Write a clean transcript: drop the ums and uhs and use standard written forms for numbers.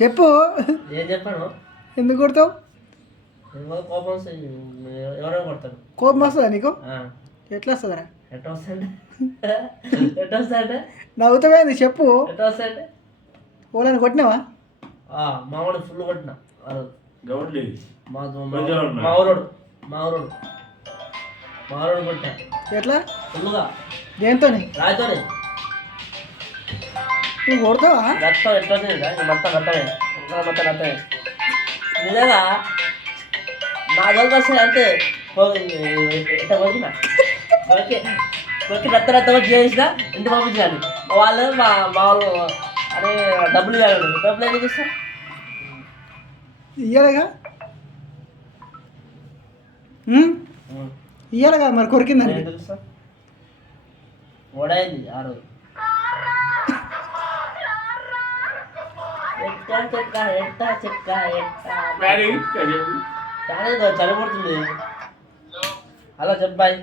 చెప్పు. ఏం చెప్పాను? ఎందుకు కొడతావు? కోపం వస్తుంది, ఎవరైనా కొడతాను. కోపం వస్తుందా నీకు? ఎట్లా వస్తుందా? ఎట్లా వస్తాయంటే ఎట్లా వస్తాయంటే నవ్వుతావేంది చెప్పు. ఎట్లా వస్తాయంటే ఓలని కొట్టినావా? మావాడు ఫుల్ కొట్టిన గౌండ్లీ మా ఊరోడు మా ఊరోడు కొట్టా. ఎట్లా? ఫుల్గా. దేంతో? రాయితోనే. నువ్వు కొడతావా? రక్తం ఎట్లా వచ్చింది? మొత్తం రక్తమే, మొత్తం రక్తమే. నిజంగా నా దగ్గర వస్తాయి అంతే. ఎట్లా పోతున్నా ఓకే ఓకే, రక్తం వచ్చి చేసిన ఇంటి పంపించాను. వాళ్ళు మా వాళ్ళు అరే డబ్బులు ఇవ్వాలి. డబ్బులు ఎందుకు ఇస్తా? ఇయ్యాలిగా. ఇయ్యాలిగా మరి కొరికిందని. ఎందుకు ఇస్తా? ఓడైంది ఆ రోజు. చనిపోతుంది. హలో చెప్పాయి.